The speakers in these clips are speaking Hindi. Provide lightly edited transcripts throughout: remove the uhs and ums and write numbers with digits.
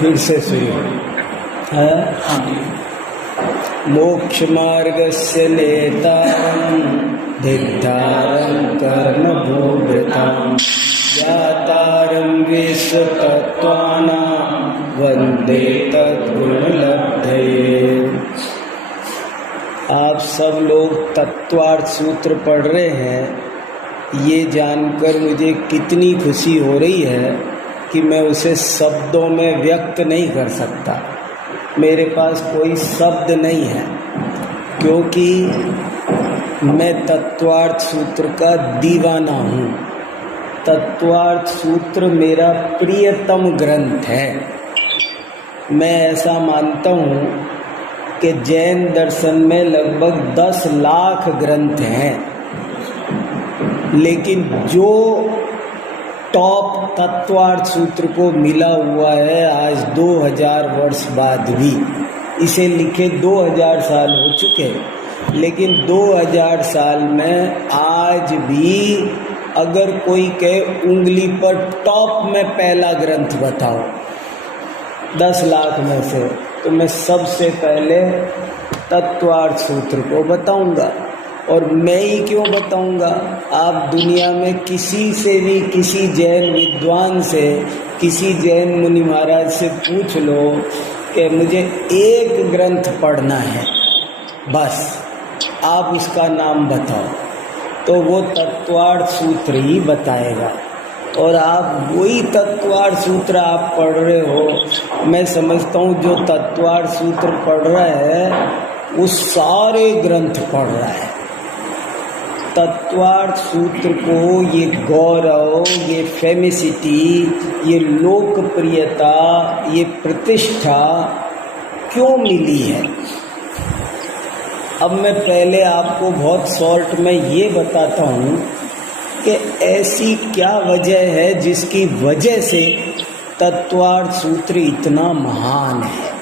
फिर से शुरू है। मोक्ष मार्गस्य नेतारं धिक्तारं कर्म भोक्तारं ज्ञातारं विश्वतत्त्वानां वन्दे तद्गुणलब्धये। आप सब लोग तत्वार्थ सूत्र पढ़ रहे हैं, ये जानकर मुझे कितनी खुशी हो रही है कि मैं उसे शब्दों में व्यक्त नहीं कर सकता। मेरे पास कोई शब्द नहीं है, क्योंकि मैं तत्वार्थ सूत्र का दीवाना हूँ। तत्वार्थ सूत्र मेरा प्रियतम ग्रंथ है। मैं ऐसा मानता हूँ कि जैन दर्शन में लगभग 10 लाख ग्रंथ हैं, लेकिन जो टॉप तत्वार्थ सूत्र को मिला हुआ है आज 2000 वर्ष बाद भी, इसे लिखे 2000 साल हो चुके, लेकिन 2000 साल में आज भी अगर कोई कहे उंगली पर टॉप में पहला ग्रंथ बताओ 10 लाख में से, तो मैं सबसे पहले तत्वार्थ सूत्र को बताऊंगा। और मैं ही क्यों बताऊंगा, आप दुनिया में किसी से भी, किसी जैन विद्वान से, किसी जैन मुनि महाराज से पूछ लो कि मुझे एक ग्रंथ पढ़ना है, बस आप उसका नाम बताओ, तो वो तत्वार्थ सूत्र ही बताएगा। और आप वही तत्वार्थ सूत्र आप पढ़ रहे हो। मैं समझता हूँ जो तत्वार्थ सूत्र पढ़ रहा है वो सारे ग्रंथ पढ़ रहा है। तत्वार्थ सूत्र को ये गौरव, ये फेमिसिटी, ये लोकप्रियता, ये प्रतिष्ठा क्यों मिली है? अब मैं पहले आपको बहुत शॉर्ट में ये बताता हूँ कि ऐसी क्या वजह है जिसकी वजह से तत्वार्थ सूत्र इतना महान है।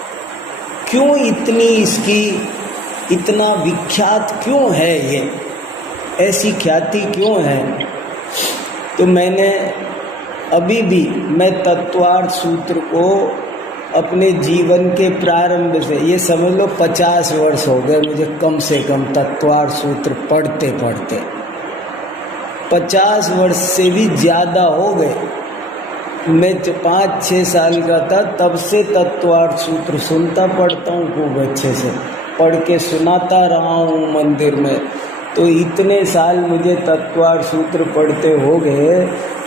क्यों इतनी इसकी इतना विख्यात क्यों है, ये ऐसी ख्याति क्यों है? तो मैंने अभी भी मैं तत्वार्थ सूत्र को अपने जीवन के प्रारंभ से, ये समझ लो 50 वर्ष हो गए मुझे कम से कम तत्वार्थ सूत्र पढ़ते पढ़ते। 50 वर्ष से भी ज़्यादा हो गए। मैं 5-6 साल का था तब से तत्वार्थ सूत्र सुनता पढ़ता हूँ, खूब अच्छे से पढ़ के सुनाता रहा हूँ मंदिर में। तो इतने साल मुझे तत्वार्थ सूत्र पढ़ते हो गए,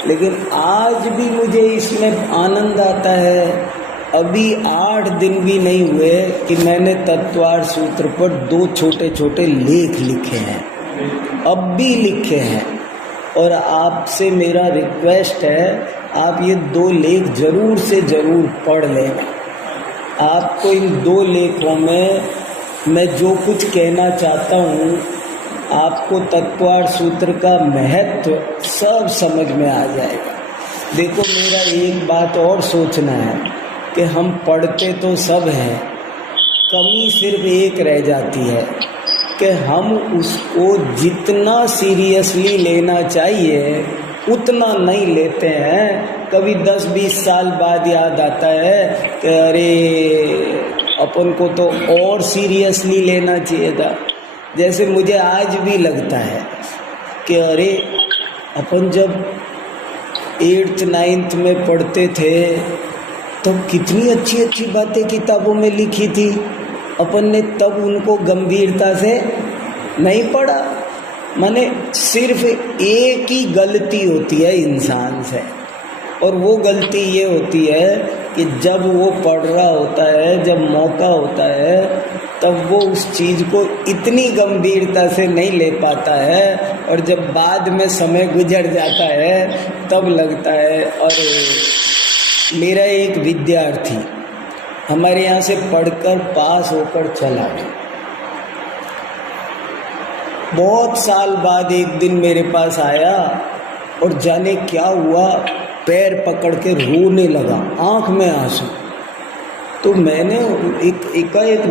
लेकिन आज भी मुझे इसमें आनंद आता है। अभी 8 दिन भी नहीं हुए कि मैंने तत्वार्थ सूत्र पर 2 छोटे छोटे लेख लिखे हैं, अब भी लिखे हैं। और आपसे मेरा रिक्वेस्ट है, आप ये 2 लेख जरूर से ज़रूर पढ़ लेना। आपको इन 2 लेखों में मैं जो कुछ कहना चाहता हूँ, आपको तत्वार्थ सूत्र का महत्व सब समझ में आ जाएगा। देखो, मेरा एक बात और सोचना है कि हम पढ़ते तो सब हैं, कमी सिर्फ एक रह जाती है कि हम उसको जितना सीरियसली लेना चाहिए उतना नहीं लेते हैं। कभी 10-20 साल बाद याद आता है कि अरे अपन को तो और सीरियसली लेना चाहिए था। जैसे मुझे आज भी लगता है कि अरे अपन जब 8th 9th में पढ़ते थे तो कितनी अच्छी अच्छी बातें किताबों में लिखी थी, अपन ने तब उनको गंभीरता से नहीं पढ़ा। माने सिर्फ एक ही गलती होती है इंसान से, और वो गलती ये होती है कि जब वो पढ़ रहा होता है, जब मौका होता है, तब वो उस चीज़ को इतनी गंभीरता से नहीं ले पाता है, और जब बाद में समय गुजर जाता है तब लगता है। और मेरा एक विद्यार्थी हमारे यहाँ से पढ़कर पास होकर चला गया। बहुत साल बाद एक दिन मेरे पास आया और जाने क्या हुआ, पैर पकड़ के रोने लगा, आँख में आंसू। तो मैंने एकाएक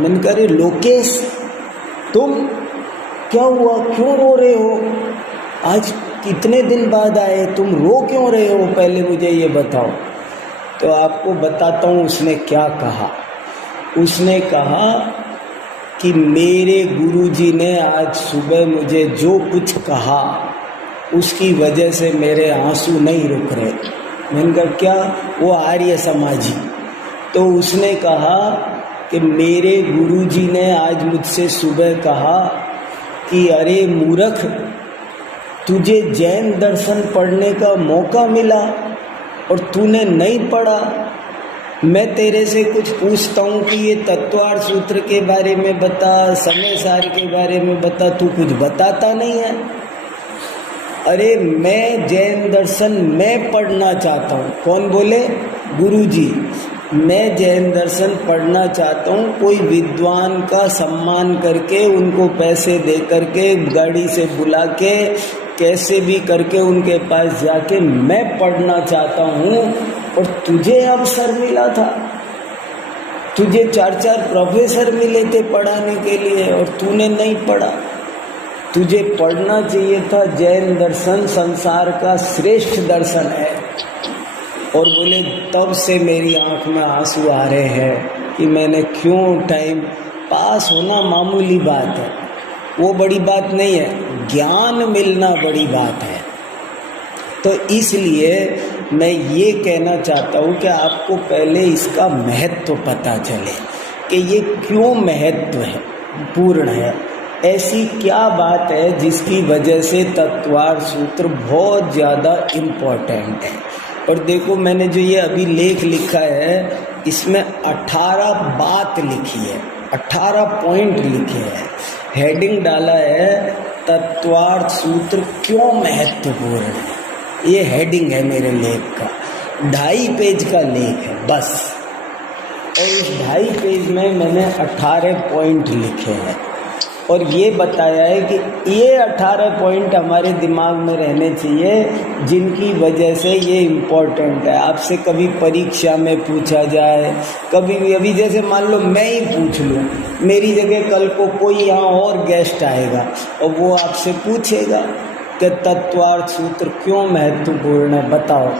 मन करे, लोकेश तुम क्या हुआ, क्यों रो रहे हो? आज कितने दिन बाद आए, तुम रो क्यों रहे हो, पहले मुझे ये बताओ। तो आपको बताता हूँ उसने क्या कहा। उसने कहा कि मेरे गुरुजी ने आज सुबह मुझे जो कुछ कहा उसकी वजह से मेरे आंसू नहीं रुक रहे। मैंने कहा क्या? वो आर्य समाजी। तो उसने कहा कि मेरे गुरुजी ने आज मुझसे सुबह कहा कि अरे मूर्ख, तुझे जैन दर्शन पढ़ने का मौका मिला और तूने नहीं पढ़ा। मैं तेरे से कुछ पूछता हूँ कि ये तत्वार्थ सूत्र के बारे में बता, समय सार के बारे में बता, तू कुछ बताता नहीं है। अरे मैं जैन दर्शन मैं पढ़ना चाहता हूँ। कौन बोले? गुरुजी। मैं जैन दर्शन पढ़ना चाहता हूँ, कोई विद्वान का सम्मान करके, उनको पैसे दे करके, गाड़ी से बुला के, कैसे भी करके उनके पास जाके मैं पढ़ना चाहता हूँ। और तुझे अवसर मिला था, तुझे 4-4 प्रोफेसर मिले थे पढ़ाने के लिए और तूने नहीं पढ़ा। तुझे पढ़ना चाहिए था। जैन दर्शन संसार का श्रेष्ठ दर्शन है। और बोले तब से मेरी आंख में आंसू आ रहे हैं कि मैंने क्यों टाइम पास होना मामूली बात है, वो बड़ी बात नहीं है, ज्ञान मिलना बड़ी बात है। तो इसलिए मैं ये कहना चाहता हूँ कि आपको पहले इसका महत्व पता चले कि ये क्यों महत्व है, पूर्ण है। ऐसी क्या बात है जिसकी वजह से तत्वार्थ सूत्र बहुत ज़्यादा इम्पोर्टेंट है। और देखो मैंने जो ये अभी लेख लिखा है इसमें 18 बात लिखी है, 18 पॉइंट लिखे हैं। हेडिंग डाला है तत्वार्थ सूत्र क्यों महत्वपूर्ण है। ये हेडिंग है मेरे लेख का। 2.5 पेज का लेख है बस। और इस 2.5 पेज में मैंने 18 पॉइंट लिखे हैं और ये बताया है कि ये 18 पॉइंट हमारे दिमाग में रहने चाहिए जिनकी वजह से ये इम्पोर्टेंट है। आपसे कभी परीक्षा में पूछा जाए, कभी भी, अभी जैसे मान लो मैं ही पूछ लूँ, मेरी जगह कल को कोई यहाँ और गेस्ट आएगा और वो आपसे पूछेगा कि तत्वार्थ सूत्र क्यों महत्वपूर्ण है, बताओ।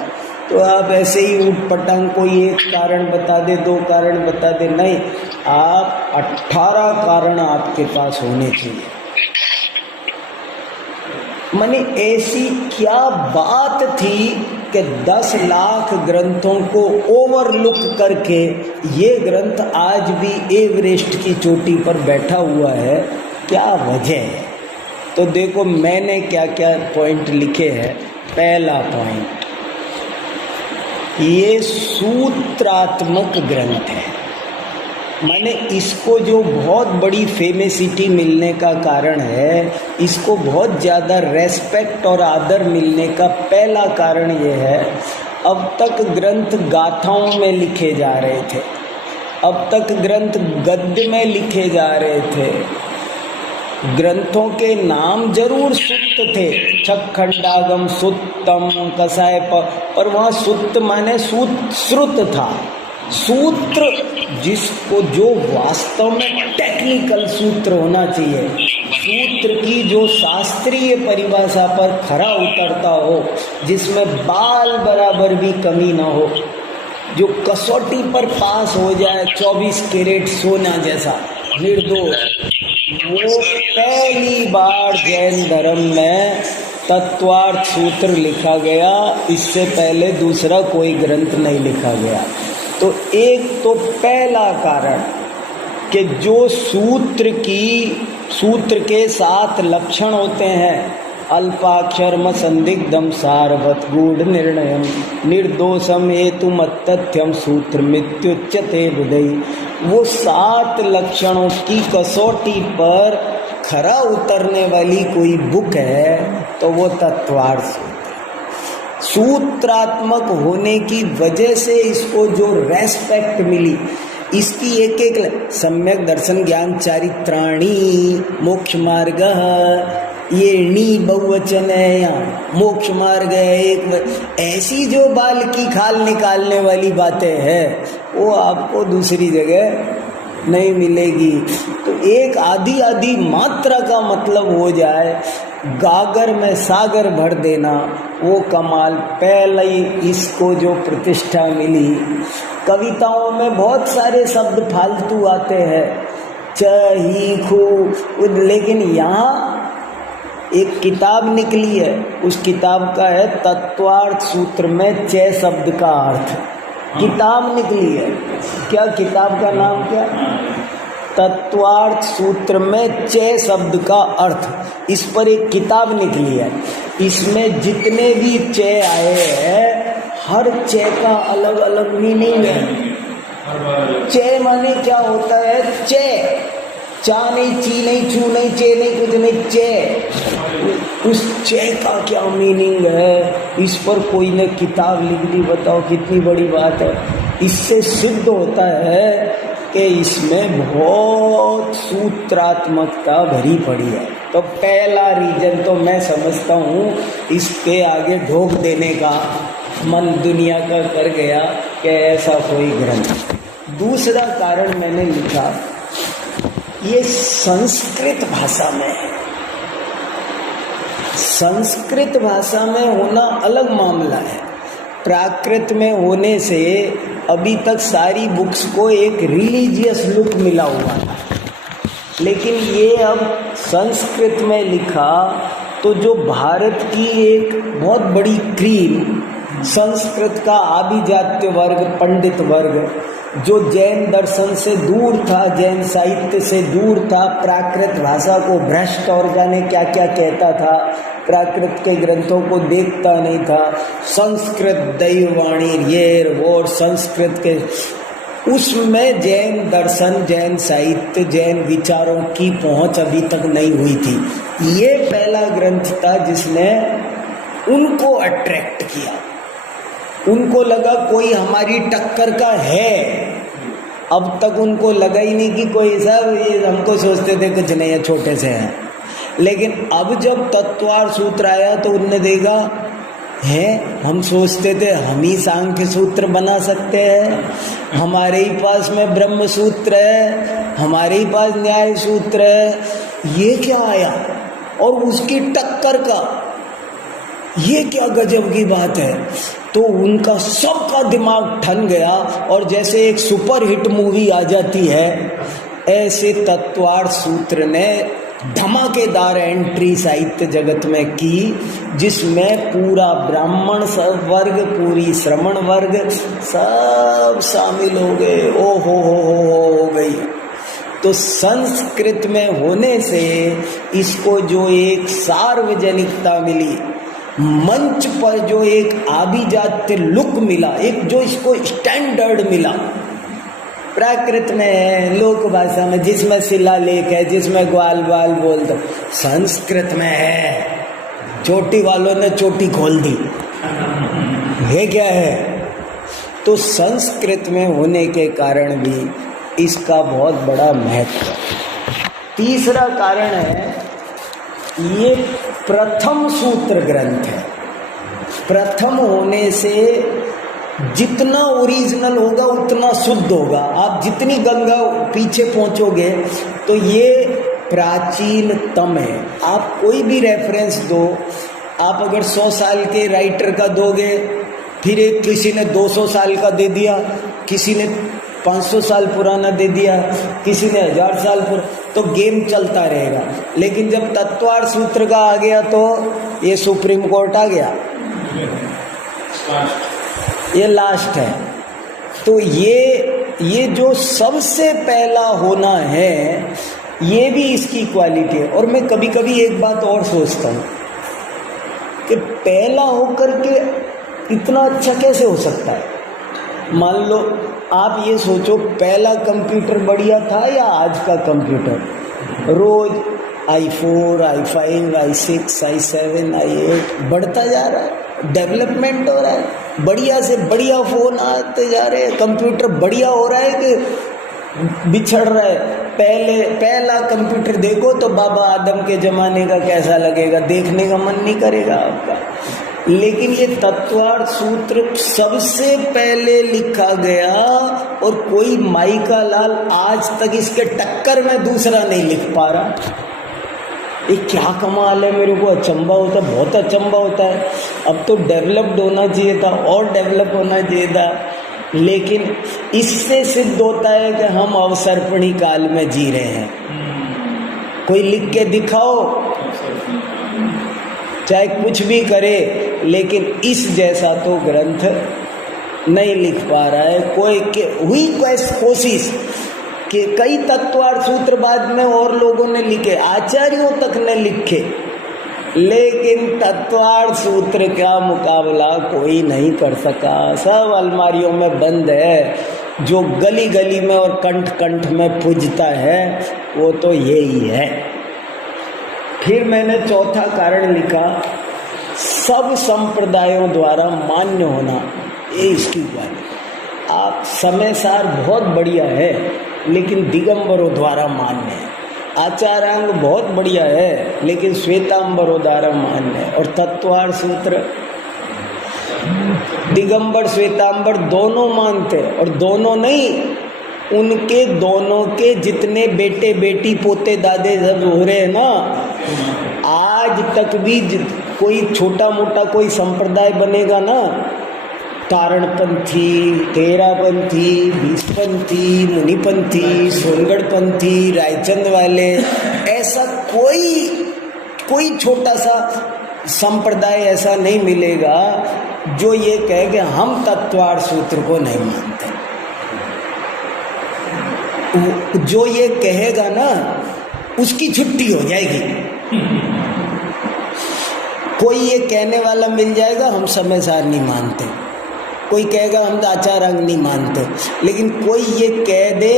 तो आप ऐसे ही ऊट पटांग कोई एक कारण बता दे, 2 कारण बता दे, नहीं, आप 18 कारण आपके पास होने चाहिए। माने ऐसी क्या बात थी कि 10 लाख ग्रंथों को ओवरलुक करके ये ग्रंथ आज भी एवरेस्ट की चोटी पर बैठा हुआ है, क्या वजह है? तो देखो मैंने क्या क्या पॉइंट लिखे हैं। पहला पॉइंट, ये सूत्रात्मक ग्रंथ है। माने इसको जो बहुत बड़ी फेमेसिटी मिलने का कारण है, इसको बहुत ज़्यादा रेस्पेक्ट और आदर मिलने का पहला कारण ये है, अब तक ग्रंथ गाथाओं में लिखे जा रहे थे, अब तक ग्रंथ गद्य में लिखे जा रहे थे। ग्रंथों के नाम जरूर सुत्त थे, छखंडागम, सुत्तम, कसाय, पर वहाँ सुत्त माने श्रुत था। सूत्र जिसको जो वास्तव में टेक्निकल सूत्र होना चाहिए, सूत्र की जो शास्त्रीय परिभाषा पर खरा उतरता हो, जिसमें बाल बराबर भी कमी ना हो, जो कसौटी पर पास हो जाए 24 कैरेट सोना जैसा निर्दोष, वो पहली बार जैन धर्म में तत्वार्थ सूत्र लिखा गया। इससे पहले दूसरा कोई ग्रंथ नहीं लिखा गया। तो एक तो पहला कारण कि जो सूत्र के 7 लक्षण होते हैं, अल्पाक्षरम संदिग्धम सारवत गूढ़ निर्णयम निर्दोषम हेतुम तथ्यम सूत्र मित्युच्यते बुधई, वो 7 लक्षणों की कसौटी पर खरा उतरने वाली कोई बुक है तो वो तत्वार्थ सूत्र। सूत्रात्मक होने की वजह से इसको जो रेस्पेक्ट मिली, इसकी एक एक सम्यक दर्शन ज्ञान चारित्राणी मोक्ष मार्ग, ये नी बहुवचन है, यहाँ मोक्ष मार्ग है एक, ऐसी जो बाल की खाल निकालने वाली बातें हैं वो आपको दूसरी जगह नहीं मिलेगी। तो एक आधी आधी मात्रा का मतलब हो जाए गागर में सागर भर देना, वो कमाल। पहले ही इसको जो प्रतिष्ठा मिली, कविताओं में बहुत सारे शब्द फालतू आते हैं, ही खू, लेकिन यहाँ एक किताब निकली है, उस किताब का है तत्वार्थ सूत्र में 6 शब्द का अर्थ। किताब निकली है, क्या किताब का नाम क्या? तत्वार्थ सूत्र में 6 शब्द का अर्थ, इस पर एक किताब निकली है। इसमें जितने भी 6 आए हैं, हर 6 का अलग अलग मीनिंग है। 6 माने क्या होता है? चा नहीं, ची नहीं, चू नहीं, चे नहीं, कुछ नहीं, चे। उस चे का क्या मीनिंग है, इस पर कोई ने किताब लिख दी। बताओ कितनी बड़ी बात है। इससे सिद्ध होता है कि इसमें बहुत सूत्रात्मकता भरी पड़ी है। तो पहला रीजन तो मैं समझता हूँ इसके आगे ढोक देने का मन दुनिया का कर गया कि ऐसा कोई ग्रंथ। दूसरा कारण मैंने लिखा, ये संस्कृत भाषा में है। संस्कृत भाषा में होना अलग मामला है। प्राकृत में होने से अभी तक सारी बुक्स को एक रिलीजियस लुक मिला हुआ था, लेकिन ये अब संस्कृत में लिखा तो जो भारत की एक बहुत बड़ी क्रीम, संस्कृत का आभिजात्य वर्ग, पंडित वर्ग, जो जैन दर्शन से दूर था, जैन साहित्य से दूर था, प्राकृत भाषा को भ्रष्ट और जाने क्या क्या कहता था, प्राकृत के ग्रंथों को देखता नहीं था, संस्कृत दैववाणी ये वो संस्कृत के, उसमें जैन दर्शन, जैन साहित्य, जैन विचारों की पहुंच अभी तक नहीं हुई थी। ये पहला ग्रंथ था जिसने उनको अट्रैक्ट किया। उनको लगा कोई हमारी टक्कर का है। अब तक उनको लगा ही नहीं कि कोई सब, ये हमको सोचते थे कुछ नहीं है, छोटे से हैं। लेकिन अब जब तत्वार्थ सूत्र आया तो उनने देखा है, हम सोचते थे हम ही सांख्य सूत्र बना सकते हैं, हमारे ही पास में ब्रह्म सूत्र है, हमारे ही पास न्याय सूत्र है, ये क्या आया और उसकी टक्कर का, ये क्या गजब की बात है। तो उनका सबका दिमाग ठन गया और जैसे एक सुपरहिट मूवी आ जाती है, ऐसे तत्वार्थ सूत्र ने धमाकेदार एंट्री साहित्य जगत में की, जिसमें पूरा ब्राह्मण सब वर्ग, पूरी श्रमण वर्ग सब शामिल हो गए। ओ हो गई। तो संस्कृत में होने से इसको जो एक सार्वजनिकता मिली, मंच पर जो एक आभिजात्य लुक मिला, एक जो इसको स्टैंडर्ड मिला, प्राकृत में है, लोक भाषा में, जिसमें शिलालेख है, जिसमें ग्वाल बाल बोल दो, संस्कृत में है, चोटी वालों ने चोटी खोल दी, ये क्या है। तो संस्कृत में होने के कारण भी इसका बहुत बड़ा महत्व है। तीसरा कारण है, ये प्रथम सूत्र ग्रंथ है। प्रथम होने से जितना ओरिजिनल होगा उतना शुद्ध होगा। आप जितनी गंगा पीछे पहुंचोगे तो ये प्राचीनतम है। आप कोई भी रेफरेंस दो, आप अगर 100 साल के राइटर का दोगे, फिर एक किसी ने 200 साल का दे दिया, किसी ने 500 साल पुराना दे दिया, किसी ने 1000 साल पुराना, तो गेम चलता रहेगा। लेकिन जब तत्वार्थ सूत्र का आ गया तो ये सुप्रीम कोर्ट आ गया, ये लास्ट है। तो ये जो सबसे पहला होना है, ये भी इसकी क्वालिटी है। और मैं कभी कभी एक बात और सोचता हूँ कि पहला होकर के इतना अच्छा कैसे हो सकता है। मान लो आप ये सोचो, पहला कंप्यूटर बढ़िया था या आज का कंप्यूटर? रोज i4, i5, i6, i7, i8 बढ़ता जा रहा है, डेवलपमेंट हो रहा है, बढ़िया से बढ़िया फ़ोन आते जा रहे हैं, कंप्यूटर बढ़िया हो रहा है कि बिछड़ रहा है। पहला कंप्यूटर देखो तो बाबा आदम के ज़माने का कैसा लगेगा, देखने का मन नहीं करेगा आपका। लेकिन ये तत्वार्थ सूत्र सबसे पहले लिखा गया और कोई माई का लाल आज तक इसके टक्कर में दूसरा नहीं लिख पा रहा। ये क्या कमाल है, मेरे को अचंभा होता है, बहुत अचंभा होता है। अब तो डेवलप्ड होना चाहिए था और डेवलप होना चाहिए था, लेकिन इससे सिद्ध होता है कि हम अवसर्पणी काल में जी रहे हैं। कोई लिख के दिखाओ, चाहे कुछ भी करे, लेकिन इस जैसा तो ग्रंथ नहीं लिख पा रहा है कोई। हुई कोशिश कि कई तत्वार्थ सूत्र बाद में और लोगों ने लिखे, आचार्यों तक ने लिखे, लेकिन तत्वार्थ सूत्र का मुकाबला कोई नहीं कर सका। सब अलमारियों में बंद है। जो गली गली में और कंठ कंठ में पूजता है वो तो यही है। फिर मैंने चौथा कारण लिखा, सब संप्रदायों द्वारा मान्य होना, ये इसकी बात। आप समय सार बहुत बढ़िया है, लेकिन दिगंबरों द्वारा मान्य है। आचारांग बहुत बढ़िया है, लेकिन श्वेतांबरों द्वारा मान्य है। और तत्वार्थ सूत्र दिगंबर श्वेतांबर दोनों मानते, और दोनों नहीं, उनके दोनों के जितने बेटे बेटी पोते दादे सब हो रहे हैं ना, आज तक भी कोई छोटा मोटा कोई संप्रदाय बनेगा ना, तारणपंथी, तेरापंथी, बीसपंथी, मुनिपंथी, सोनगढ़पंथी, रायचंद वाले, ऐसा कोई छोटा सा संप्रदाय ऐसा नहीं मिलेगा जो ये कहे कि हम तत्वार्थ सूत्र को नहीं मानते। जो ये कहेगा ना, उसकी छुट्टी हो जाएगी। कोई ये कहने वाला मिल जाएगा, हम समय सार नहीं मानते। कोई कहेगा हम आचारांग नहीं मानते, लेकिन कोई ये कह दे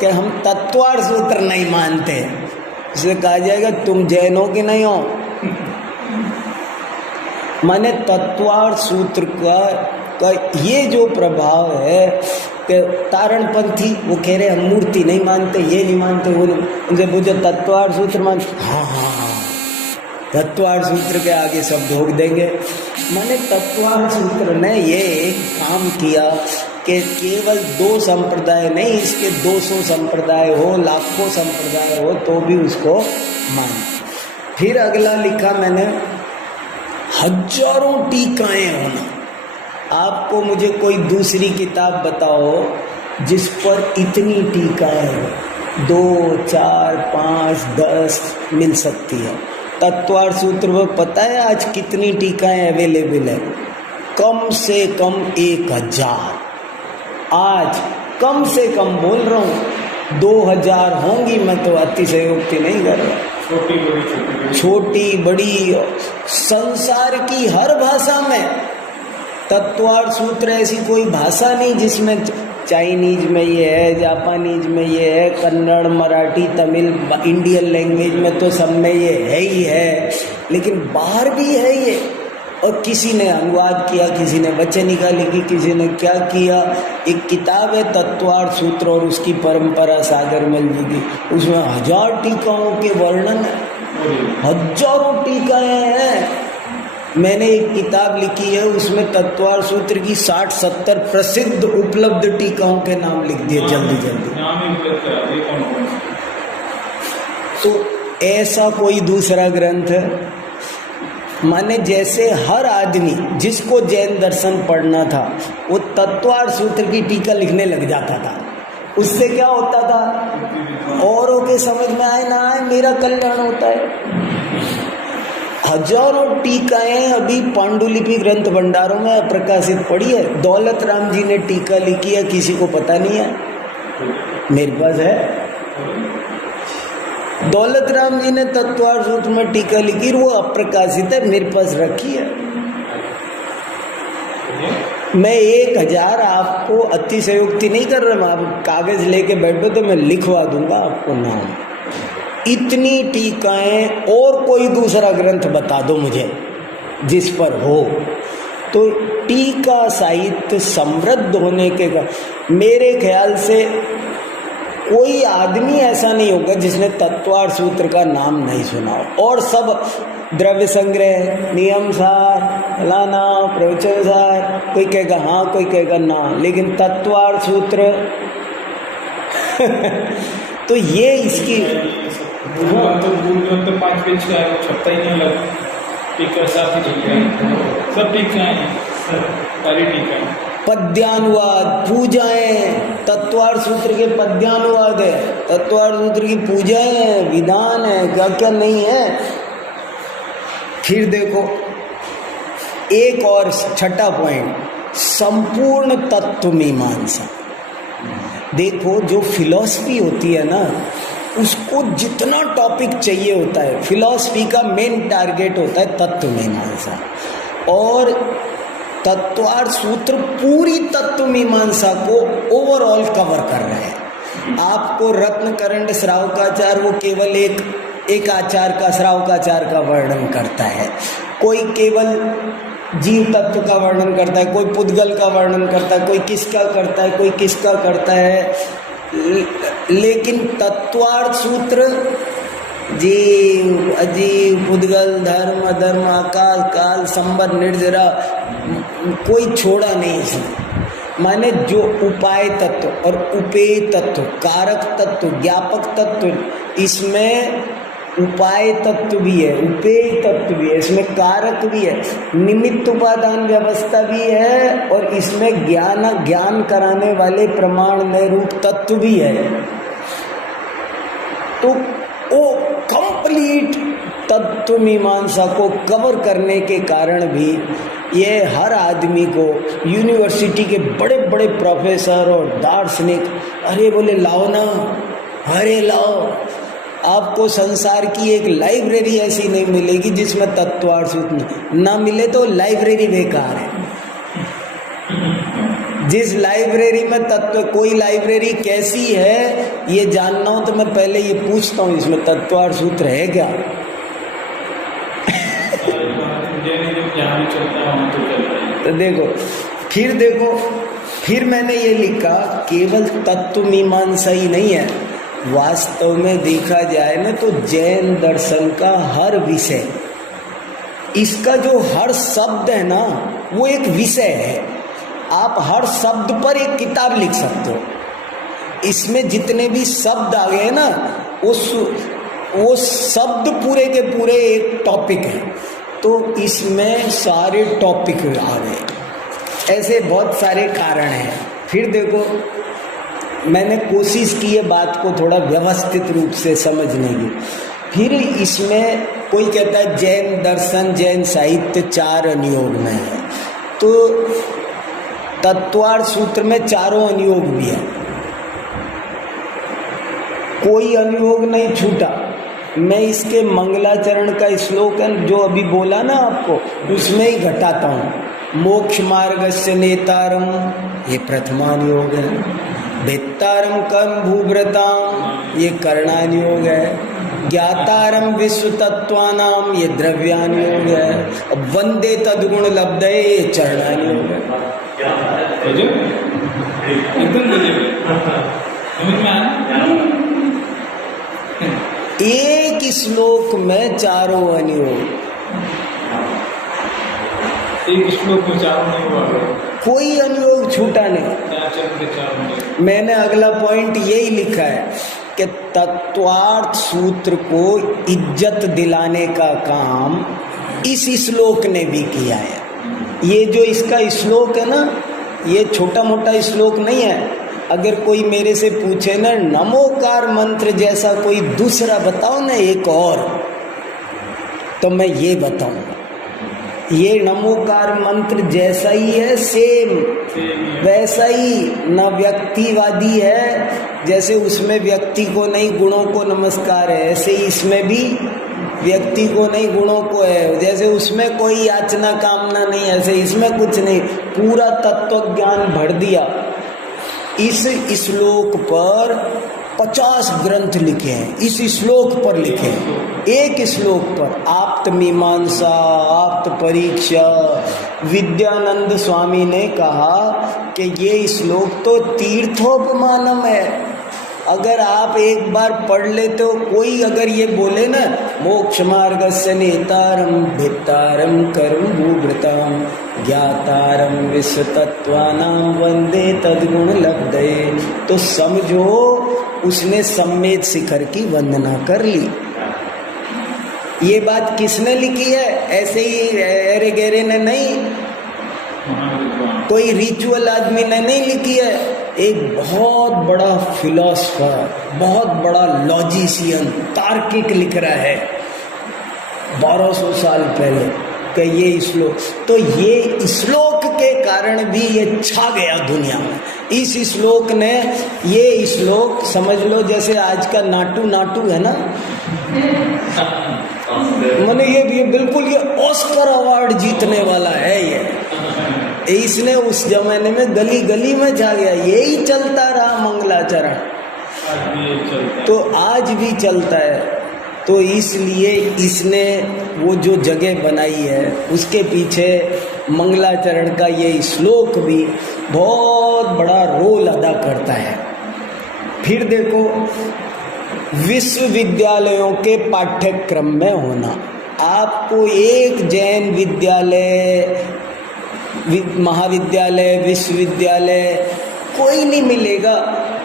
कि हम तत्वार्थ सूत्र नहीं मानते, इसलिए कहा जाएगा तुम जैन हो कि नहीं हो। माने तत्वार्थ सूत्र का ये जो प्रभाव है कि तारणपंथी वो कह रहे हम मूर्ति नहीं मानते, ये नहीं मानते, वो नहीं, उनसे पूछो तत्वार्थ सूत्र मानते, हाँ तत्वार्थ सूत्र के आगे सब ढोक देंगे। माने तत्वार्थ सूत्र ने ये एक काम किया कि केवल 2 संप्रदाय नहीं, इसके 200 संप्रदाय हो, लाखों संप्रदाय हो, तो भी उसको मान। फिर अगला लिखा मैंने, हजारों टीकाएं होना। आपको मुझे कोई दूसरी किताब बताओ जिस पर इतनी टीकाएं हो, 2, 4, 5, 10 मिल सकती है। तत्वार्थ सूत्र में पता है आज कितनी टीकाएं अवेलेबल है? कम से कम 1000। आज कम से कम बोल रहा हूँ 2000 होंगी, मैं तो अतिशयोक्ति नहीं कर रहा। छोटी बड़ी संसार की हर भाषा में तत्वार्थ सूत्र, ऐसी कोई भाषा नहीं जिसमें, चाइनीज में ये है, जापानीज में ये है, कन्नड़, मराठी, तमिल, इंडियन लैंग्वेज में तो सब में ये है ही है, लेकिन बाहर भी है ये। और किसी ने अनुवाद किया, किसी ने वचनिका लिखी, किसी ने क्या किया। एक किताब है तत्वार्थ सूत्र और उसकी परंपरा सागरमल जी की, उसमें 1000 टीकाओं के वर्णन है, हजारों टीकाएं हैं। मैंने एक किताब लिखी है, उसमें तत्वार्थ सूत्र की 60-70 प्रसिद्ध उपलब्ध टीकाओं के नाम लिख दिए जल्दी जल्दी। तो ऐसा कोई दूसरा ग्रंथ है? माने जैसे हर आदमी जिसको जैन दर्शन पढ़ना था वो तत्वार्थ सूत्र की टीका लिखने लग जाता था, उससे क्या होता था, औरों के समझ में आए ना आए, मेरा कल्याण होता है। हजारों टीकाएं अभी पांडुलिपि ग्रंथ भंडारों में प्रकाशित पड़ी है। दौलत राम जी ने टीका लिखी है, किसी को पता नहीं है, मेरे पास है। दौलत राम जी ने तत्वार्थ सूत्र में टीका लिखी, वो अप्रकाशित है, मेरे पास रखी है। मैं 1000 आपको अतिशयोक्ति नहीं कर रहा, आप कागज लेके बैठो तो मैं लिखवा दूंगा आपको नाम। इतनी टीकाएं, और कोई दूसरा ग्रंथ बता दो मुझे जिस पर हो। तो टीका साहित्य समृद्ध होने के मेरे ख्याल से कोई आदमी ऐसा नहीं होगा जिसने तत्वार्थ सूत्र का नाम नहीं सुना हो। और सब द्रव्य संग्रह, नियम सार, फलाना, प्रवचन सार, कोई कहेगा हाँ, कोई कहेगा ना, लेकिन तत्वार्थ सूत्र तो ये इसकी तो 5 पेज का है, वो छपता ही नहीं अलग, टीका साथ ही टीका है, सब टीका है, सारी टीका है। पद्यानुवाद, पूजाएं, तत्वार्थ सूत्र के पद्यानुवाद है, तत्वार्थ सूत्र की पूजाएं है, विधान है, क्या क्या नहीं है। फिर देखो एक और छठा पॉइंट, संपूर्ण तत्व मीमांसा। देखो जो फिलॉसफी होती है ना, उसको जितना टॉपिक चाहिए होता है, फिलॉसफी का मेन टारगेट होता है तत्व मीमांसा, और तत्वार्थ सूत्र पूरी तत्व मीमांसा को ओवरऑल कवर कर रहे हैं। आपको रत्नकरंड श्रावकाचार वो केवल एक आचार का, श्रावकाचार का वर्णन करता है, कोई केवल जीव तत्व का वर्णन करता है, कोई पुद्गल का वर्णन करता है, कोई किसका करता है, कोई किसका करता है। लेकिन तत्वार्थ सूत्र जीव, अजीव, पुद्गल, धर्म, अधर्म, आकाश, काल, संबर, निर्जरा, कोई छोड़ा नहीं इसमें। माने जो उपाय तत्व और उपेय तत्व, कारक तत्व, ज्ञापक तत्व, इसमें उपाय तत्व भी है, उपेय तत्व भी है, इसमें कारक भी है, निमित्त उपादान व्यवस्था भी है, और इसमें ज्ञान कराने वाले प्रमाणमय रूप तत्व भी है। तो वो कंप्लीट तत्व मीमांसा को कवर करने के कारण भी ये हर आदमी को, यूनिवर्सिटी के बड़े बड़े प्रोफेसर और दार्शनिक, अरे बोले लाओ ना, अरे लाओ, आपको संसार की एक लाइब्रेरी ऐसी नहीं मिलेगी जिसमें तत्वार्थ सूत्र ना मिले, तो लाइब्रेरी बेकार है। जिस लाइब्रेरी में तत्व, कोई लाइब्रेरी कैसी है ये जानना हो तो मैं पहले ये पूछता हूँ, इसमें तत्वार्थ सूत्र है क्या? तो देखो, फिर मैंने ये लिखा, केवल तत्व मीमांसा ही नहीं है, वास्तव में देखा जाए ना तो जैन दर्शन का हर विषय, इसका जो हर शब्द है ना वो एक विषय है। आप हर शब्द पर एक किताब लिख सकते हो। इसमें जितने भी शब्द आ गए ना, वो शब्द पूरे के पूरे एक टॉपिक है, तो इसमें सारे टॉपिक आ गए। ऐसे बहुत सारे कारण हैं। फिर देखो, मैंने कोशिश की है बात को थोड़ा व्यवस्थित रूप से समझने की। फिर इसमें कोई कहता है जैन दर्शन, जैन साहित्य 4 अनुयोग में है, तो तत्वार्थ सूत्र में 4 अनुयोग भी है, कोई अनुयोग नहीं छूटा। मैं इसके मंगलाचरण का श्लोक है जो अभी बोला ना आपको, उसमें ही घटाता हूँ। मोक्ष मार्गस्य नेतारम, ये प्रथमानुयोग है। भित्तारम कर्म भूभृताम, ये कर्णानुयोग है। ज्ञातारम विश्व तत्वानाम, ये द्रव्यानुयोग है। वंदे तद्गुण लब्धे, ये चरणानुयोग है। एक श्लोक में 4 अनुयोग, एक श्लोक में 4 अनुयोग, कोई अनुयोग छूटा नहीं। मैंने अगला पॉइंट यही लिखा है कि तत्वार्थ सूत्र को इज्जत दिलाने का काम इस श्लोक ने भी किया है। ये जो इसका श्लोक है ना, ये छोटा मोटा श्लोक नहीं है। अगर कोई मेरे से पूछे ना नमोकार मंत्र जैसा कोई दूसरा बताओ ना एक और, तो मैं ये बताऊंगा। ये नमोकार मंत्र जैसा ही है, सेम वैसा ही, न व्यक्तिवादी है, जैसे उसमें व्यक्ति को नहीं गुणों को नमस्कार है, ऐसे ही इसमें भी व्यक्ति को नहीं गुणों को है। जैसे उसमें कोई याचना कामना नहीं, ऐसे इसमें कुछ नहीं, पूरा तत्व ज्ञान भर दिया। इस श्लोक पर 50 ग्रंथ लिखे हैं, इस श्लोक पर लिखे हैं, एक श्लोक पर। आप्त मीमांसा, आप्त परीक्षा। विद्यानंद स्वामी ने कहा कि ये श्लोक तो तीर्थोपमानम है। अगर आप एक बार पढ़ लेते हो, कोई अगर ये बोले ना मोक्ष मार्गस्य नेतारम भित्तारम कर्म भूभृताम ज्ञातारम विश्व तत्वानां वंदे तद्गुण लब्धये, तो समझो उसने सम्मेद शिखर की वंदना कर ली। ये बात किसने लिखी है? ऐसे ही एरे गहरे ने नहीं, कोई रिचुअल आदमी ने नहीं लिखी है। एक बहुत बड़ा फिलोसफर, बहुत बड़ा लॉजिशियन, तार्किक लिख रहा है 1200 साल पहले कि ये श्लोक, तो ये श्लोक के कारण भी ये छा गया दुनिया में। इस श्लोक ने, ये श्लोक समझ लो जैसे आज का नाटू नाटू है ना, मैंने ये बिल्कुल ये ऑस्कर अवार्ड जीतने वाला है ये। इसने उस जमाने में गली गली में जा गया, यही चलता रहा मंगलाचरण, तो आज भी चलता है। तो इसलिए इसने वो जो जगह बनाई है उसके पीछे मंगलाचरण का ये श्लोक भी बहुत बड़ा रोल अदा करता है। फिर देखो, विश्वविद्यालयों के पाठ्यक्रम में होना, आपको एक जैन विद्यालय, महाविद्यालय, विश्वविद्यालय कोई नहीं मिलेगा,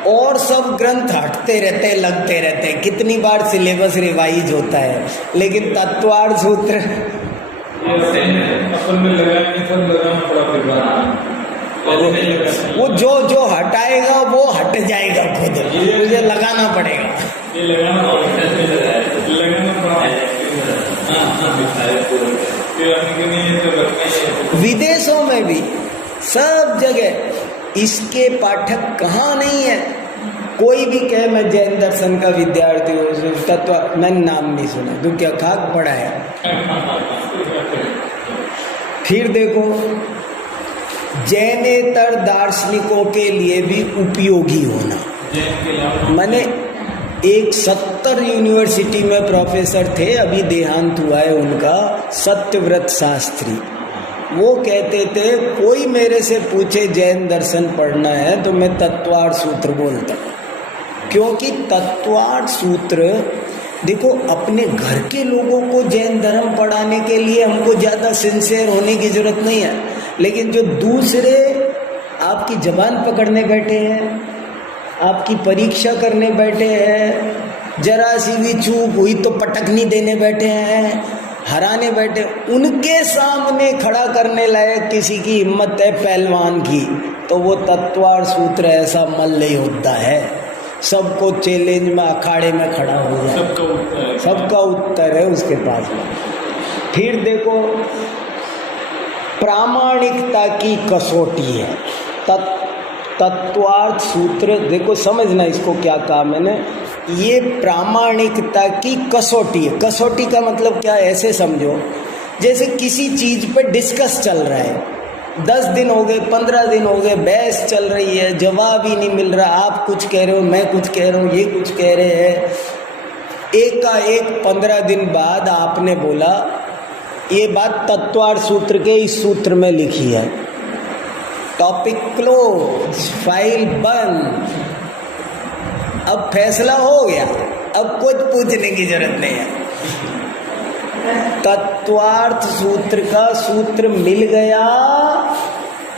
और सब ग्रंथ हटते रहते हैं, लगते रहते हैं, कितनी बार सिलेबस रिवाइज होता है, लेकिन तत्वार्थ सूत्र अपन में लगाएंगे सब लगाना पड़ा, वो जो हटाएगा वो हट जाएगा, खुद मुझे लगाना पड़ेगा, ये लगाना पड़ा। विदेशों में भी सब जगह इसके पाठक कहाँ नहीं है। कोई भी कहे मैं जैन दर्शन का विद्यार्थी हूँ, तत्व मैंने नाम नहीं सुना, तो क्या खाक पड़ा है। फिर देखो, जैनेतर दार्शनिकों के लिए भी उपयोगी होना। मैंने एक 70 यूनिवर्सिटी में प्रोफेसर थे, अभी देहांत हुआ है उनका, सत्यव्रत शास्त्री। वो कहते थे कोई मेरे से पूछे जैन दर्शन पढ़ना है तो मैं तत्वार्थ सूत्र बोलता हूँ, क्योंकि तत्वार्थ सूत्र, देखो अपने घर के लोगों को जैन धर्म पढ़ाने के लिए हमको ज़्यादा सिंसियर होने की जरूरत नहीं है, लेकिन जो दूसरे आपकी जबान पकड़ने बैठे हैं, आपकी परीक्षा करने बैठे हैं, जरा सी भी चूक हुई तो पटकनी देने बैठे हैं, हराने बैठे, उनके सामने खड़ा करने लायक किसी की हिम्मत है पहलवान की, तो वो तत्वार्थ सूत्र ऐसा मल्ल योद्धा है, सबको चैलेंज में, अखाड़े में खड़ा हो जाए, सबका उत्तर है उसके पास में। फिर देखो, प्रामाणिकता की कसौटी है तत्वार्थ सूत्र। देखो समझना इसको क्या कहा मैंने, ये प्रामाणिकता की कसौटी है। कसौटी का मतलब क्या है, ऐसे समझो जैसे किसी चीज पे डिस्कस चल रहा है, 10 दिन हो गए, 15 दिन हो गए, बहस चल रही है, जवाब ही नहीं मिल रहा, आप कुछ कह रहे हो, मैं कुछ कह रहा हूँ, ये कुछ कह रहे हैं, एकाएक 15 दिन बाद आपने बोला ये बात तत्वार्थ सूत्र के इस सूत्र में लिखी है, टॉपिक क्लोज, फाइल बंद, अब फैसला हो गया, अब कुछ पूछने की जरूरत नहीं है। तत्वार्थ सूत्र का सूत्र मिल गया,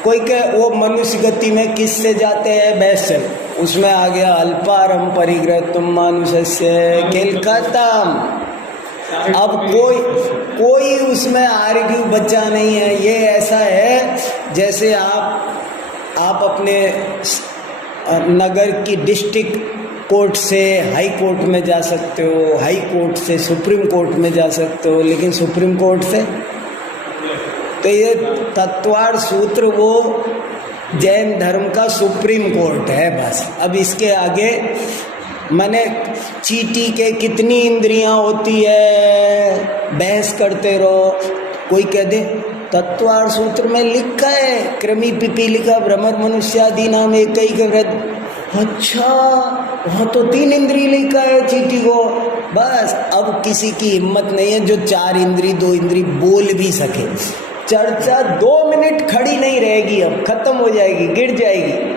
कोई कहे वो मनुष्य गति में किससे जाते हैं, वैसे उसमें आ गया अल्पारम परिग्रहतुम मानुषस्य खेल खत्म। अब कोई उसमें आर्ग्यू बचा नहीं है। ये ऐसा है जैसे आप अपने नगर की डिस्ट्रिक्ट कोर्ट से हाई कोर्ट में जा सकते हो, हाई कोर्ट से सुप्रीम कोर्ट में जा सकते हो, लेकिन सुप्रीम कोर्ट से, तो ये तत्वार्थ सूत्र वो जैन धर्म का सुप्रीम कोर्ट है बस। अब इसके आगे माने चींटी के कितनी इंद्रियां होती है, बहस करते रहो। कोई कह दे तत्वार्थ सूत्र में लिखा है कृमि पिपीलिका भ्रमर मनुष्यादि नाम एक ही व्रत, अच्छा वहाँ तो 3 इंद्रिय लिखा है चींटी को, बस। अब किसी की हिम्मत नहीं है जो 4 इंद्री 2 इंद्री बोल भी सके। चर्चा 2 मिनट खड़ी नहीं रहेगी, अब खत्म हो जाएगी, गिर जाएगी।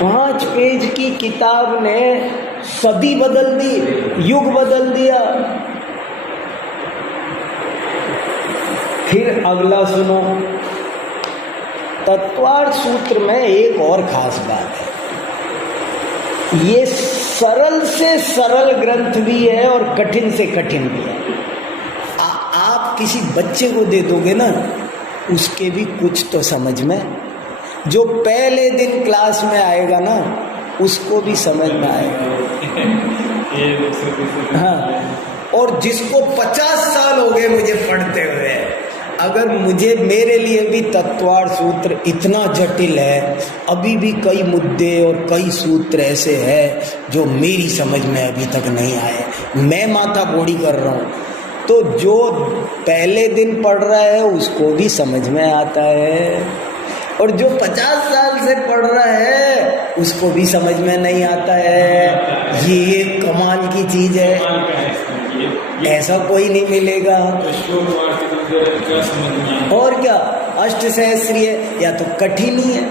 5 पेज की किताब ने सदी बदल दी, युग बदल दिया। फिर अगला सुनो, तत्वार्थ सूत्र में एक और खास बात है, ये सरल से सरल ग्रंथ भी है और कठिन से कठिन भी है। आप किसी बच्चे को दे दोगे ना, उसके भी कुछ तो समझ में, जो पहले दिन क्लास में आएगा ना उसको भी समझ में आएगा। हाँ, और जिसको 50 साल हो गए मुझे पढ़ते हुए, अगर मुझे मेरे लिए भी तत्वार्थ सूत्र इतना जटिल है, अभी भी कई मुद्दे और कई सूत्र ऐसे हैं जो मेरी समझ में अभी तक नहीं आए, मैं माथा फोड़ी कर रहा हूँ, तो जो पहले दिन पढ़ रहा है उसको भी समझ में आता है, और जो 50 साल से पढ़ रहा है उसको भी समझ में नहीं आता है। ये कमाल की चीज है, ऐसा कोई नहीं मिलेगा। और क्या, अष्ट सहस्री है, या तो कठिन ही है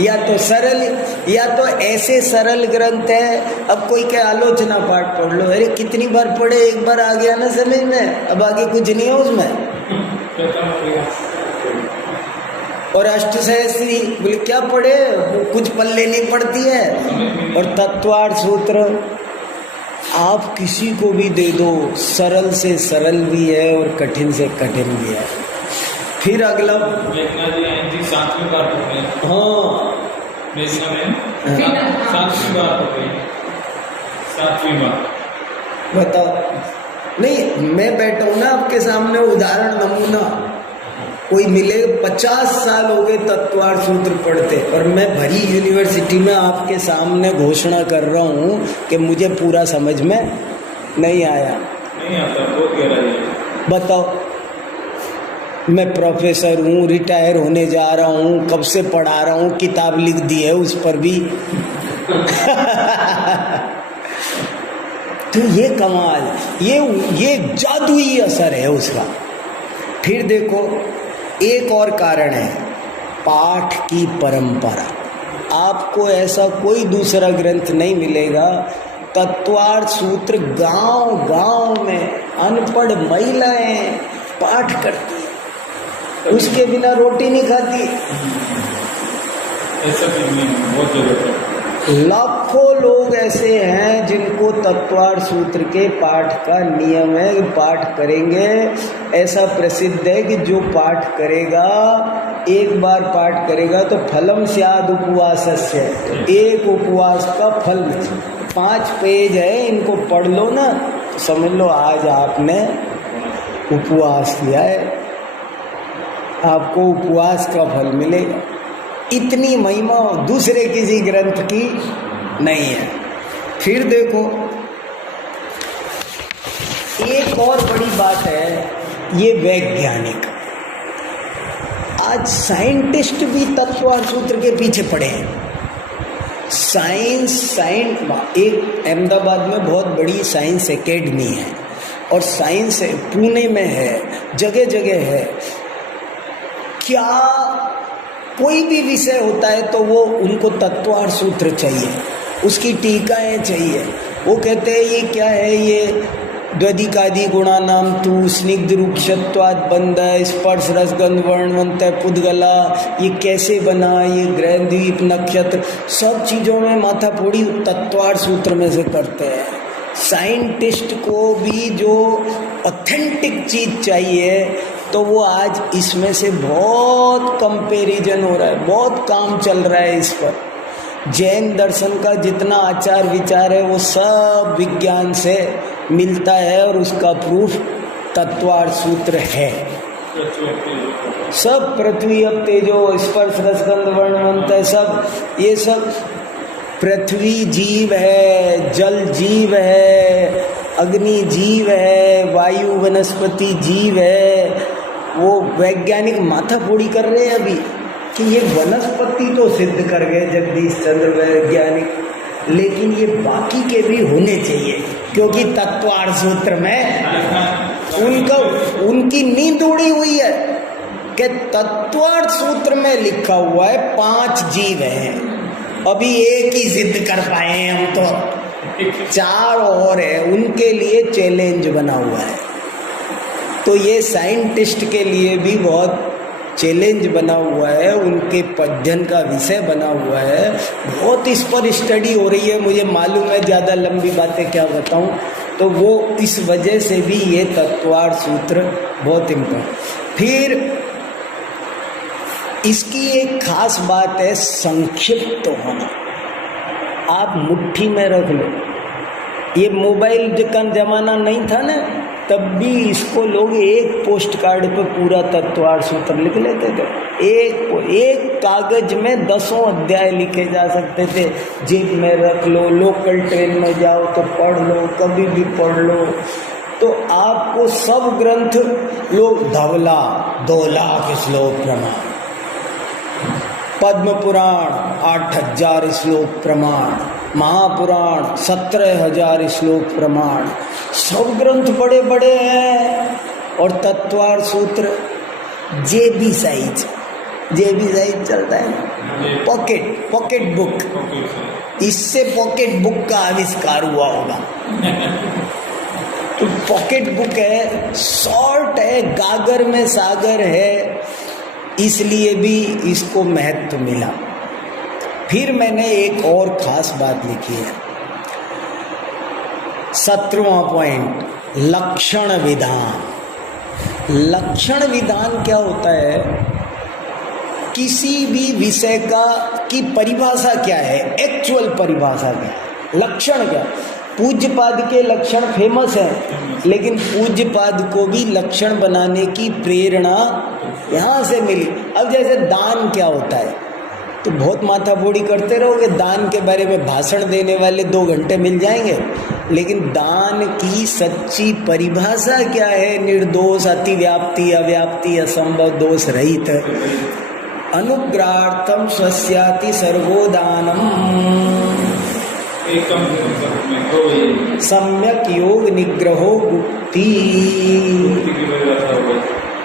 या तो सरल, या तो ऐसे सरल ग्रंथ है। अब कोई क्या आलोचना पाठ पढ़ लो, अरे कितनी बार पढ़े, एक बार आ गया ना समझ में, अब आगे कुछ नहीं है उसमें। और अष्ट सहस्री बोले क्या पढ़े, वो कुछ पल्ले नहीं पड़ती है। और तत्वार्थ सूत्र आप किसी को भी दे दो, सरल से सरल भी है और कठिन से कठिन भी है। फिर अगला सातवीं बार हो गई। हाँ, सातवीं बार बताओ। नहीं, मैं बैठा हूं ना आपके सामने, उदाहरण नमूना कोई मिले, 50 साल हो गए तत्वार्थ सूत्र पढ़ते, और मैं भरी यूनिवर्सिटी में आपके सामने घोषणा कर रहा हूँ कि मुझे पूरा समझ में नहीं आया। नहीं आता, बहुत गहराई है। बताओ, मैं प्रोफेसर हूँ, रिटायर होने जा रहा हूँ, कब से पढ़ा रहा हूँ, किताब लिख दी है उस पर भी। तो ये कमाल, ये जादुई असर है उसका। फिर देखो, एक और कारण है, पाठ की परंपरा। आपको ऐसा कोई दूसरा ग्रंथ नहीं मिलेगा, तत्वार्थ सूत्र गांव गांव में अनपढ़ महिलाएं पाठ करती है, उसके बिना रोटी नहीं खाती। ऐसा नहीं, बहुत जरूरत है। लाखों लोग ऐसे हैं जिनको तत्वार्थ सूत्र के पाठ का नियम है, पाठ करेंगे। ऐसा प्रसिद्ध है कि जो पाठ करेगा, एक बार पाठ करेगा तो फलम स्याद उपवासस्य, एक उपवास का फल। 5 पेज है, इनको पढ़ लो ना, समझ लो आज आपने उपवास किया है, आपको उपवास का फल मिलेगा। इतनी महिमा दूसरे किसी ग्रंथ की नहीं है। फिर देखो, एक और बड़ी बात है, ये वैज्ञानिक। आज साइंटिस्ट भी तत्वार्थ सूत्र के पीछे पड़े हैं। एक अहमदाबाद में बहुत बड़ी साइंस एकेडमी है, और साइंस पुणे में है, जगह जगह है। क्या कोई भी विषय होता है तो वो उनको तत्वार्थ सूत्र चाहिए, उसकी टीकाएं चाहिए। वो कहते हैं ये क्या है, ये द्वदिकादि गुणा नाम तू स्निग्ध रूक्षत्वाद बंध स्पर्श रसगंध वर्णवंत पुद्गला, ये कैसे बना, ये ग्रह द्वीप नक्षत्र, सब चीज़ों में माथा फोड़ी तत्वार्थ सूत्र में से करते हैं। साइंटिस्ट को भी जो ऑथेंटिक चीज़ चाहिए, तो वो आज इसमें से बहुत कंपैरिजन हो रहा है, बहुत काम चल रहा है इस पर। जैन दर्शन का जितना आचार विचार है वो सब विज्ञान से मिलता है, और उसका प्रूफ तत्वार्थ सूत्र है। सब पृथ्वी अब तेजो स्पर्श रसगंध वर्णवंत है, सब ये सब पृथ्वी जीव है, जल जीव है, अग्नि जीव है, वायु वनस्पति जीव है। वो वैज्ञानिक माथा फोड़ी कर रहे हैं अभी कि ये वनस्पति तो सिद्ध कर गए जगदीश चंद्र वैज्ञानिक, लेकिन ये बाकी के भी होने चाहिए, क्योंकि तत्वार्थ सूत्र में उनकी नींद उड़ी हुई है कि तत्वार्थ सूत्र में लिखा हुआ है 5 जीव हैं, अभी एक ही सिद्ध कर पाए हैं हम, तो 4 और है, उनके लिए चैलेंज बना हुआ है। तो ये साइंटिस्ट के लिए भी बहुत चैलेंज बना हुआ है, उनके अध्ययन का विषय बना हुआ है। बहुत इस पर स्टडी हो रही है। मुझे मालूम है ज़्यादा लंबी बातें क्या बताऊं, तो वो इस वजह से भी ये तत्वार्थ सूत्र बहुत इम्पोर्टेंट। फिर इसकी एक खास बात है संक्षिप्त होना। आप मुट्ठी में रख लो। ये मोबाइल का जमाना नहीं था ना, तब भी इसको लोग एक पोस्ट कार्ड पे पूरा तत्वार्थ सूत्र लिख लेते थे। एक कागज में 10 अध्याय लिखे जा सकते थे। जेब में रख लो, लोकल ट्रेन में जाओ तो पढ़ लो, कभी भी पढ़ लो। तो आपको सब ग्रंथ लोग धवला 2 लाख श्लोक प्रमाण, पद्म पुराण 8000 श्लोक प्रमाण, महापुराण 17000 श्लोक प्रमाण, सब ग्रंथ बड़े बड़े हैं। और तत्वार्थ सूत्र जेबी साइज चलता है ना, पॉकेट बुक। इससे पॉकेट बुक का आविष्कार हुआ होगा। तो पॉकेट बुक है, शॉर्ट है, गागर में सागर है, इसलिए भी इसको महत्व मिला। फिर मैंने एक और खास बात लिखी है, 17वां पॉइंट, लक्षण विधान। लक्षण विधान क्या होता है? किसी भी विषय की परिभाषा क्या है, एक्चुअल परिभाषा क्या है, लक्षण क्या। पूज्यपाद के लक्षण फेमस हैं, लेकिन पूज्यपाद को भी लक्षण बनाने की प्रेरणा यहाँ से मिली। अब जैसे दान क्या होता है, तो बहुत माथाफोड़ी करते रहोगे, दान के बारे में भाषण देने वाले 2 घंटे मिल जाएंगे, लेकिन दान की सच्ची परिभाषा क्या है? निर्दोष, अतिव्याप्ति, अव्याप्ति, असंभव, दोष रहित, अनुग्रहार्थम स्वस्याति सर्वोदानम, सम्यक योग निग्रहो गुप्ति।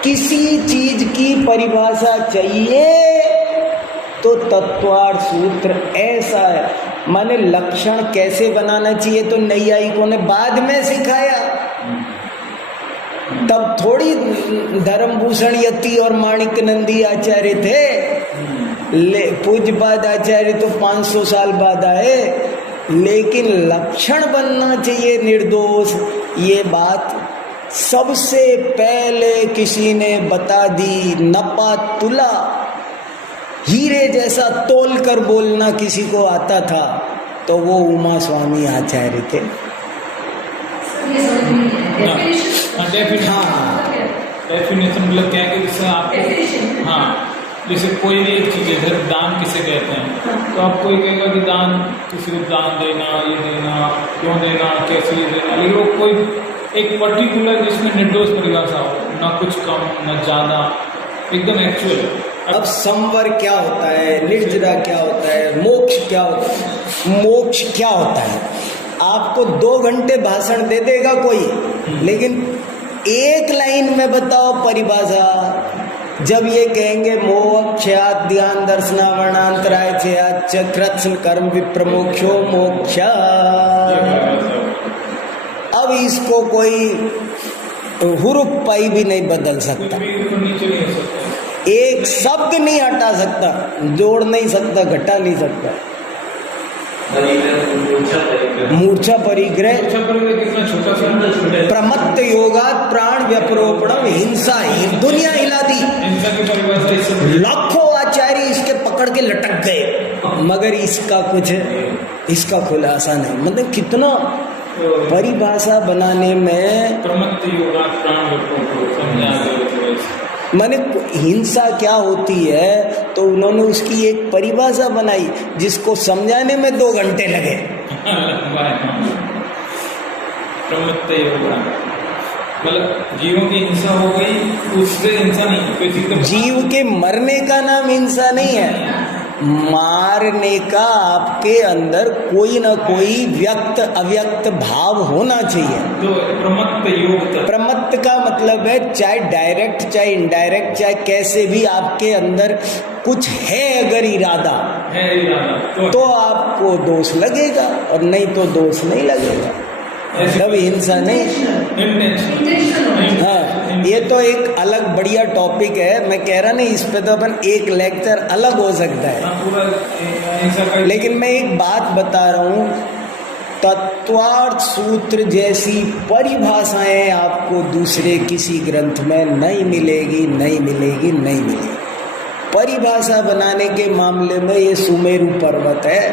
किसी चीज की परिभाषा चाहिए तो तत्वार्थ सूत्र ऐसा है। माने लक्षण कैसे बनाना चाहिए तो नैयायिकों ने बाद में सिखाया, तब थोड़ी धर्मभूषण यति और माणिक्यनंदी आचार्य थे। पूज्यपाद आचार्य तो 500 साल बाद आए, लेकिन लक्षण बनना चाहिए निर्दोष, ये बात सबसे पहले किसी ने बता दी। नपा तुला, हीरे जैसा तोल कर बोलना किसी को आता था तो वो उमा स्वामी आचार्य थे। डेफिनेशन मतलब क्या है कि जैसे आपको, हाँ, जैसे कोई भी एक चीज़ है, जैसे दान किसे कहते हैं, तो आप कोई कहेगा कि दान किसी को दान देना, ये देना, क्यों देना, कैसे ये देना, लेकिन वो कोई एक पर्टिकुलर जिसमें निर्दोष परिभाषा हो, ना कुछ कम ना ज़्यादा, एकदम एक्चुअल। अब संवर क्या होता है, निर्जरा क्या होता है, मोक्ष क्या होता है? मोक्ष क्या होता है? आपको 2 घंटे भाषण दे देगा कोई, लेकिन एक लाइन में बताओ परिभाषा। जब ये कहेंगे मोक्षात् ध्यान दर्शना वर्णांतराय चयाच्च कृत्स्न कर्म विप्रमोक्षो मोक्ष, अब इसको कोई हुरुप पाई भी नहीं बदल सकता, एक शब्द नहीं हटा सकता, जोड़ नहीं सकता, घटा नहीं सकता। मूर्छा परिग्रह, प्रमत्त योगात प्राण व्यपरोपणम, हिंसा ही दुनिया हिला दी। लाखों आचार्य इसके पकड़ के लटक गए, मगर इसका खुलासा नहीं। मतलब कितना परिभाषा बनाने में, प्रमत्त योगात प्राण व्यपरोपणम, माने हिंसा क्या होती है, तो उन्होंने उसकी एक परिभाषा बनाई जिसको समझाने में 2 घंटे लगे। मतलब जीवों की हिंसा हो गई, उससे हिंसा नहीं, जीव के मरने का नाम हिंसा नहीं है, मारने का आपके अंदर कोई ना कोई व्यक्त अव्यक्त भाव होना चाहिए। तो प्रमत्त योग, प्रमत्त का मतलब है चाहे डायरेक्ट चाहे इनडायरेक्ट, चाहे कैसे भी आपके अंदर कुछ है, अगर इरादा है तो आपको दोष लगेगा, और नहीं तो दोष नहीं लगेगा। तब हिंसा नहीं। हाँ, ये तो एक अलग बढ़िया टॉपिक है, मैं कह रहा नहीं, इस पे तो अपन एक लेक्चर अलग हो सकता है। लेकिन मैं एक बात बता रहा हूँ, तत्वार्थ सूत्र जैसी परिभाषाएं आपको दूसरे किसी ग्रंथ में नहीं मिलेगी, नहीं मिलेगी, नहीं मिलेगी। परिभाषा बनाने के मामले में ये सुमेरु पर्वत है।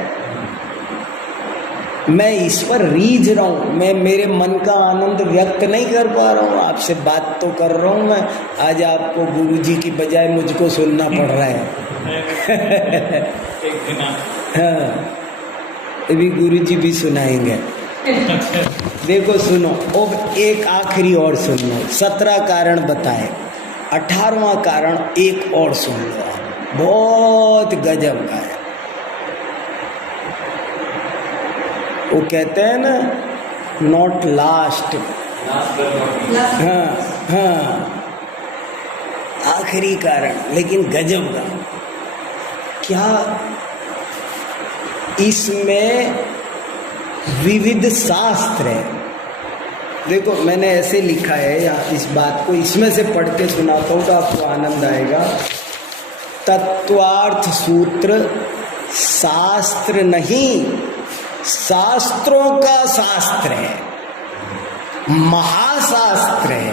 मैं इस पर रीझ रहा हूँ, मैं मेरे मन का आनंद व्यक्त नहीं कर पा रहा हूँ, आपसे बात तो कर रहा हूँ मैं। आज आपको गुरुजी की बजाय मुझको सुनना पड़ रहा है। हाँ, अभी गुरुजी भी सुनाएंगे। देखो सुनो, अब एक आखिरी और सुन लो। 17 कारण बताए, 18वां कारण एक और सुन लो, बहुत गजब का है। वो कहते हैं ना, नॉट लास्ट, हाँ हाँ, आखिरी कारण, लेकिन गजब का। क्या इसमें विविध शास्त्र है? देखो मैंने ऐसे लिखा है यहाँ, इस बात को इसमें से पढ़ के सुनाता हूँ तो आपको आनंद आएगा। तत्वार्थ सूत्र शास्त्र नहीं, शास्त्रों का शास्त्र है, महाशास्त्र है।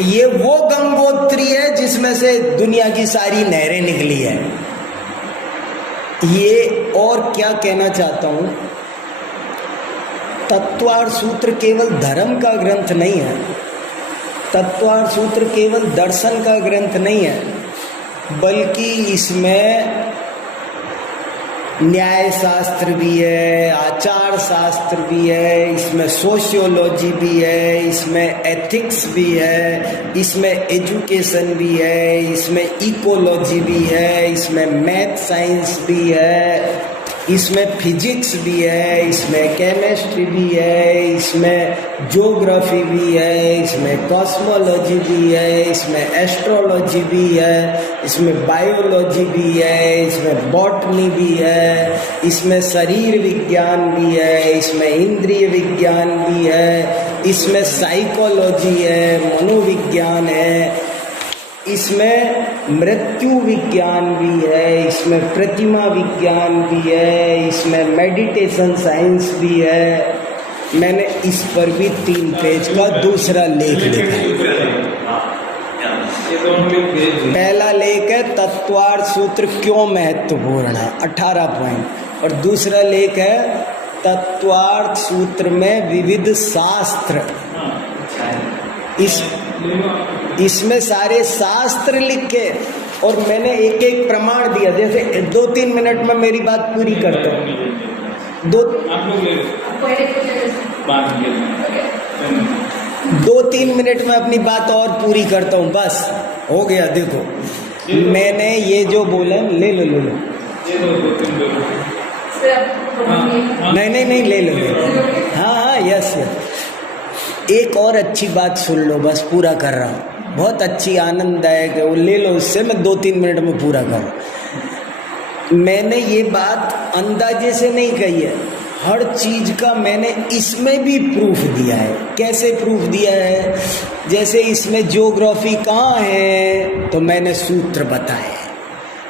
ये वो गंगोत्री है जिसमें से दुनिया की सारी नहरें निकली है। ये और क्या कहना चाहता हूं, तत्वार्थ सूत्र केवल धर्म का ग्रंथ नहीं है, तत्वार्थ सूत्र केवल दर्शन का ग्रंथ नहीं है, बल्कि इसमें न्याय शास्त्र भी है, आचार शास्त्र भी है, इसमें सोशियोलॉजी भी है, इसमें एथिक्स भी है, इसमें एजुकेशन भी है, इसमें इकोलॉजी भी है, इसमें मैथ साइंस भी है, इसमें फिजिक्स भी है, इसमें केमिस्ट्री भी है, इसमें ज्योग्राफी भी है, इसमें कॉस्मोलॉजी भी है, इसमें एस्ट्रोलॉजी भी है, इसमें बायोलॉजी भी है, इसमें बॉटनी भी है, इसमें शरीर विज्ञान भी है, इसमें इंद्रिय विज्ञान भी है, इसमें साइकोलॉजी है, मनोविज्ञान है, इसमें मृत्यु विज्ञान भी है, इसमें प्रतिमा विज्ञान भी है, इसमें मेडिटेशन साइंस भी है। मैंने इस पर भी 3 पेज का दूसरा लेख लिखा है। पहला लेख है तत्वार्थ सूत्र क्यों महत्वपूर्ण है, 18 पॉइंट, और दूसरा लेख है तत्वार्थ सूत्र में विविध शास्त्र। इसमें सारे शास्त्र लिखे और मैंने एक एक प्रमाण दिया। जैसे 2-3 मिनट में मेरी बात पूरी करता हूँ, 2-3 मिनट में अपनी बात और पूरी करता हूँ, बस हो गया। देखो मैंने ये जो बोला, ले लो नहीं ले लो, हाँ यस। एक और अच्छी बात सुन लो, बस पूरा कर रहा हूँ, बहुत अच्छी आनंददायक है, वो ले लो, उससे मैं 2-3 मिनट में पूरा करूँ। मैंने ये बात अंदाजे से नहीं कही है, हर चीज का मैंने इसमें भी प्रूफ दिया है। कैसे प्रूफ दिया है? जैसे इसमें ज्योग्राफी कहाँ है तो मैंने सूत्र बताया,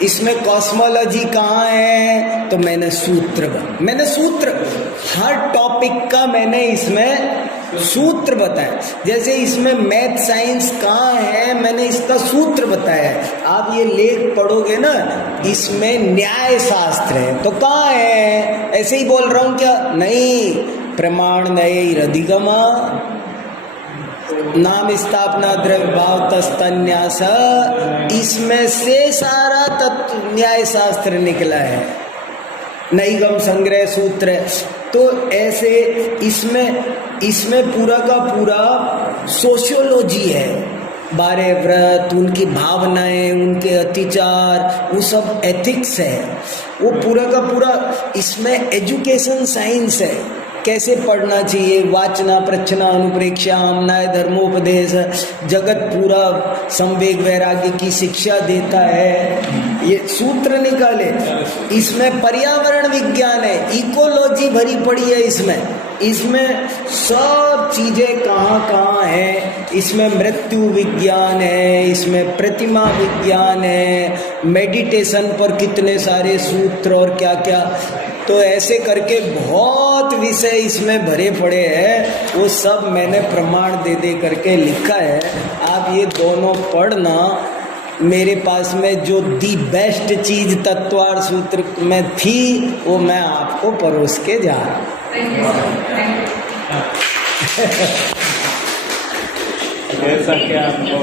इसमें कॉस्मोलॉजी कहाँ है तो मैंने सूत्र हर टॉपिक का मैंने इसमें सूत्र बताया। जैसे इसमें मैथ साइंस कहाँ है, मैंने इसका सूत्र बताया। आप ये लेख पढ़ोगे ना, इसमें न्याय शास्त्र है तो कहाँ है, ऐसे ही बोल रहा हूँ क्या? नहीं, प्रमाण नये अधिगमा, नाम स्थापना द्रव्य भाव तस्तन्यास, इसमें से सारा तत्व न्याय शास्त्र निकला है, नईगम संग्रह सूत्र। तो ऐसे इसमें पूरा का पूरा सोशियोलॉजी है, 12 व्रत, उनकी भावनाएं, उनके अत्याचार, वो सब एथिक्स है, वो पूरा का पूरा। इसमें एजुकेशन साइंस है, कैसे पढ़ना चाहिए, वाचना प्रच्छना अनुप्रेक्षा आमनाय धर्मोपदेश, जगत पूरा संवेग वैराग्य की शिक्षा देता है, ये सूत्र निकाले। इसमें पर्यावरण विज्ञान है, इकोलॉजी भरी पड़ी है इसमें, इसमें सब चीज़ें कहाँ कहाँ हैं, इसमें मृत्यु विज्ञान है, इसमें प्रतिमा विज्ञान है, मेडिटेशन पर कितने सारे सूत्र और क्या क्या, तो ऐसे करके बहुत विषय इसमें भरे पड़े हैं। वो सब मैंने प्रमाण दे दे करके लिखा है। आप ये दोनों पढ़ना। मेरे पास में जो दी बेस्ट चीज़ तत्वार्थ सूत्र में थी वो मैं आपको परोस के जा रहा हूँ। जैसा कि आपको